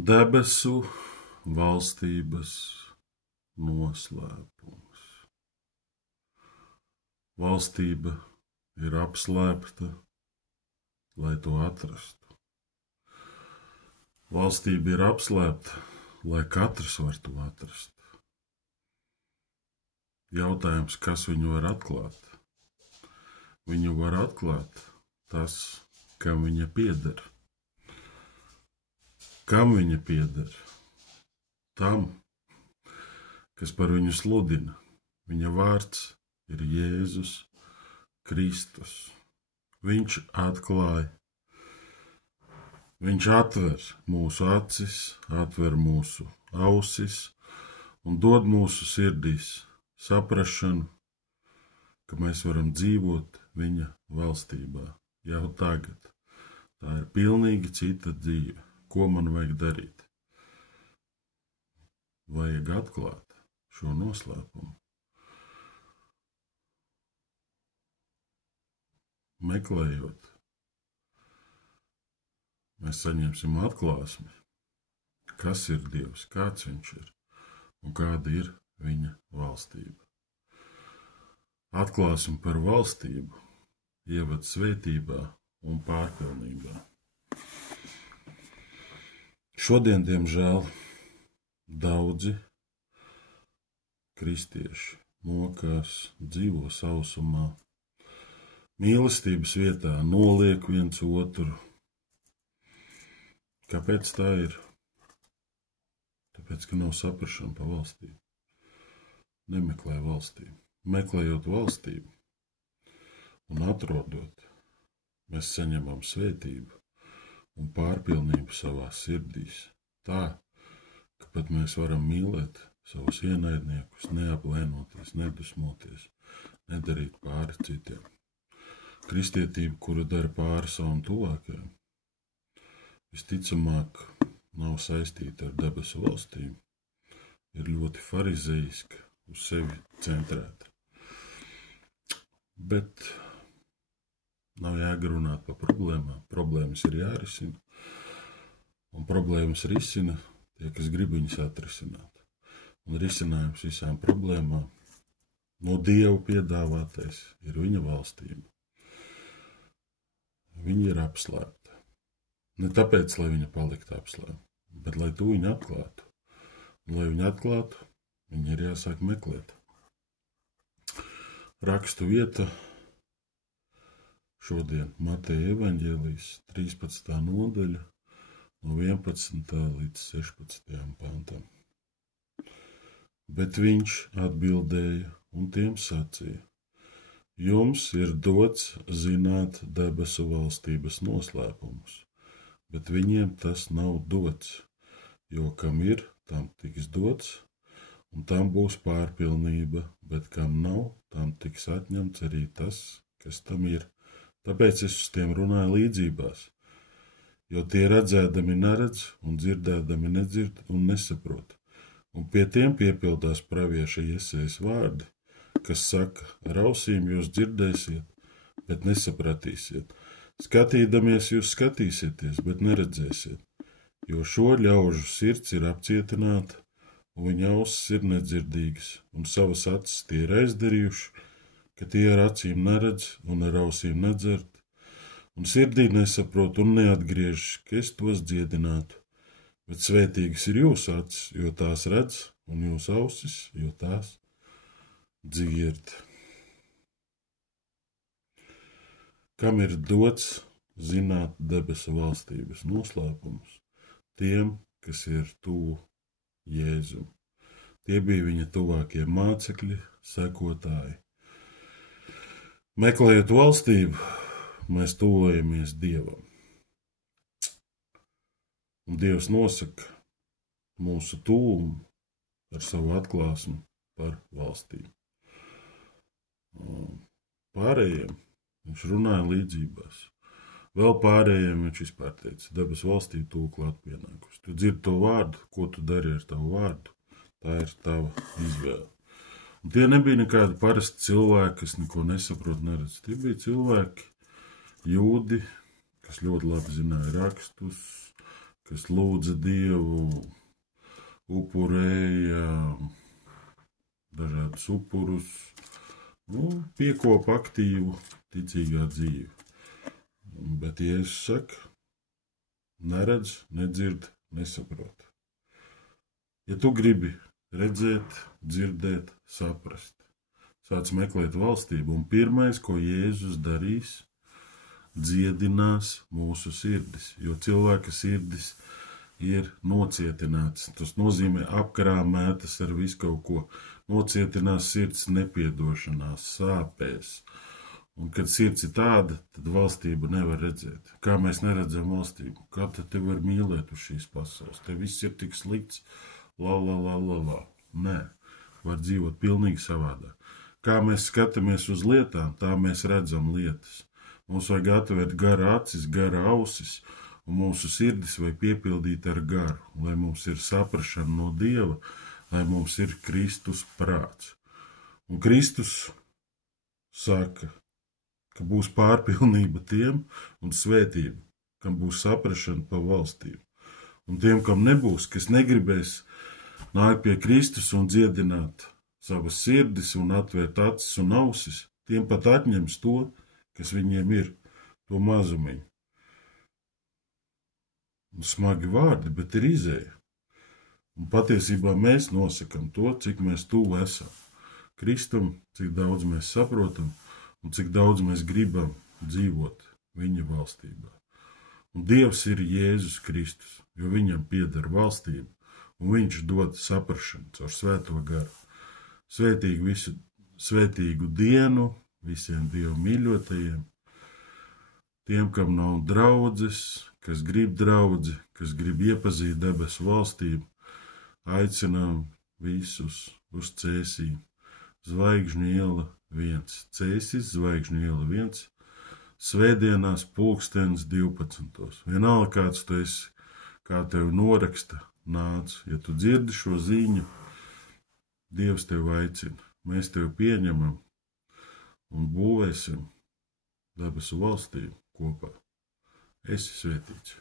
Debesu valstības noslēpums. Valstība ir apslēpta, lai to atrastu. Valstība ir apslēpta, lai katrs var to atrast. Jautājums, kas viņu var atklāt? Viņu var atklāt tas, kam viņa pieder. Kam viņa pieder? Tam, kas par viņu sludina. Viņa vārds ir Jēzus Kristus. Viņš atklāja. Viņš atver mūsu acis, atver mūsu ausis un dod mūsu sirdīs saprašanu, ka mēs varam dzīvot viņa valstībā jau tagad. Tā ir pilnīgi cita dzīve. Ko man vajag darīt? Vajag atklāt šo noslēpumu. Meklējot, mēs saņemsim atklāsmi, kas ir Dievs, kāds viņš ir un kāda ir viņa valstība. Atklāsim par valstību, ievad svētībā un pārpilnībā. Šodien, diemžēl, daudzi kristieši mokās, dzīvo sausumā, mīlestības vietā noliek viens otru. Kāpēc tā ir? Tāpēc, ka nav saprašana pa valstību. Nemeklē valstību. Meklējot valstību un atrodot, mēs saņemam svētību un pārpilnību savās sirdīs. Tā, ka pat mēs varam mīlēt savus ienaidniekus, neaplēnoties, nedusmoties, nedarīt pāri citiem. Kristietība, kura dara pāri savam tuvākajam, visticamāk nav saistīta ar debesu valstīm, ir ļoti farizeiska, uz sevi centrēta. Bet nav jēga runāt par problēmām. Problēmas ir jārisina, un problēmas risina tie, kas grib viņas atrisināt. Un risinājums visām problēmām no Dieva piedāvātais ir viņa valstība. Viņa ir apslēpta. Ne tāpēc, lai viņa paliktu apslēpta, bet lai tu viņu atklātu. Un, lai viņu atklātu, viņa ir jāsāk meklēt. Rakstu vieta šodien Mateja evaņģēlijas 13. nodaļa no 11. līdz 16. pantam. Bet viņš atbildēja un tiem sacīja: jums ir dots zināt debesu valstības noslēpumus, bet viņiem tas nav dots, jo kam ir, tam tiks dots, un tam būs pārpilnība, bet kam nav, tam tiks atņemts arī tas, kas tam ir. Tāpēc es uz tiem runāju līdzībās, jo tie redzēdami neredz un dzirdēdami nedzird un nesaprot. Un pie tiem piepildās pravieša Jesajas vārdi, kas saka: ar ausīm jūs dzirdēsiet, bet nesapratīsiet. Skatīdamies jūs skatīsieties, bet neredzēsiet, jo šo ļaužu sirds ir apcietināta, un viņa ausis ir nedzirdīgas, un savas acis tie ir aizdarījuši, ka tie ar acīm neredz un ar ausīm nedzird, un sirdī nesaprot un neatgriežas, ka es tos dziedinātu. Bet svētīgas ir jūsu acis, jo tās redz, un jūsu ausis, jo tās dzird. Kam ir dots zināt debesu valstības noslēpumus? Tiem, kas ir tuvu Jēzum. Tie bija viņa tuvākie mācekļi, sekotāji. Meklējot valstību, mēs tuvojamies Dievam. Un Dievs nosaka mūsu tuvumu ar savu atklāsmi par valstību. Pārējiem viņš runāja līdzībās. Vēl pārējiem viņš vispār teica: debesu valstība tuvu klāt pienākusi. Tu dzirdi to vārdu, ko tu dari ar tavu vārdu, tā ir tava izvēle. Un tie nebija nekādi parasti cilvēki, kas neko nesaprot, neredz. Tie bija cilvēki, jūdi, kas ļoti labi zināja rakstus, kas lūdza Dievu, upurēja dažādus upurus, piekopa aktīvu ticīgā dzīvi. Bet Jēzus saka, neredz, nedzird, nesaprot. Ja tu gribi redzēt, dzirdēt, saprast, sāc meklēt valstību, un pirmais, ko Jēzus darīs, dziedinās mūsu sirdis, jo cilvēka sirdis ir nocietināts. Tas nozīmē apkrāmētas ar visu kaut ko. Nocietinās sirds nepiedošanās, sāpēs. Un, kad sirds ir tāda, tad valstību nevar redzēt. Kā mēs neredzam valstību? Kā tad te var mīlēt uz šīs pasaules? Te viss ir tik slikts. La. Nē, var dzīvot pilnīgi savādāk. Kā mēs skatāmies uz lietām, tā mēs redzam lietas. Mums vajag atvērt gara acis, gara ausis, un mūsu sirdis vajag piepildīt ar garu, lai mums ir saprašana no Dieva, lai mums ir Kristus prāts. Un Kristus saka, ka būs pārpilnība tiem un svētība, kam būs saprašana pa valstību. Un tiem, kam nebūs, kas negribēs nākt pie Kristus un dziedināt savas sirdis un atvērt acis un ausis, tiem pat atņems to, kas viņiem ir, to mazumiņu. Un smagi vārdi, bet ir izēja. Un patiesībā mēs nosakam to, cik mēs tuvu esam Kristum, cik daudz mēs saprotam un cik daudz mēs gribam dzīvot viņa valstībā. Un Dievs ir Jēzus Kristus, jo viņam pieder valstība, un viņš dod saprašanu caur svēto garu. Svētīgu dienu visiem Dieva mīļotajiem, tiem, kam nav draudzes, kas grib draudzi, kas grib iepazīt debesu valstību, aicinām visus uz Cēsī. Zvaigžņu iela 1. Cēsis, Zvaigžņu iela 1. Svētdienās 12. Vienalga, kāds tu esi, kā tev noraksta, nāc. Ja tu dzirdi šo ziņu, Dievs tev aicina. Mēs tev pieņemam un būvēsim debesu valstību kopā. Esi svētīts.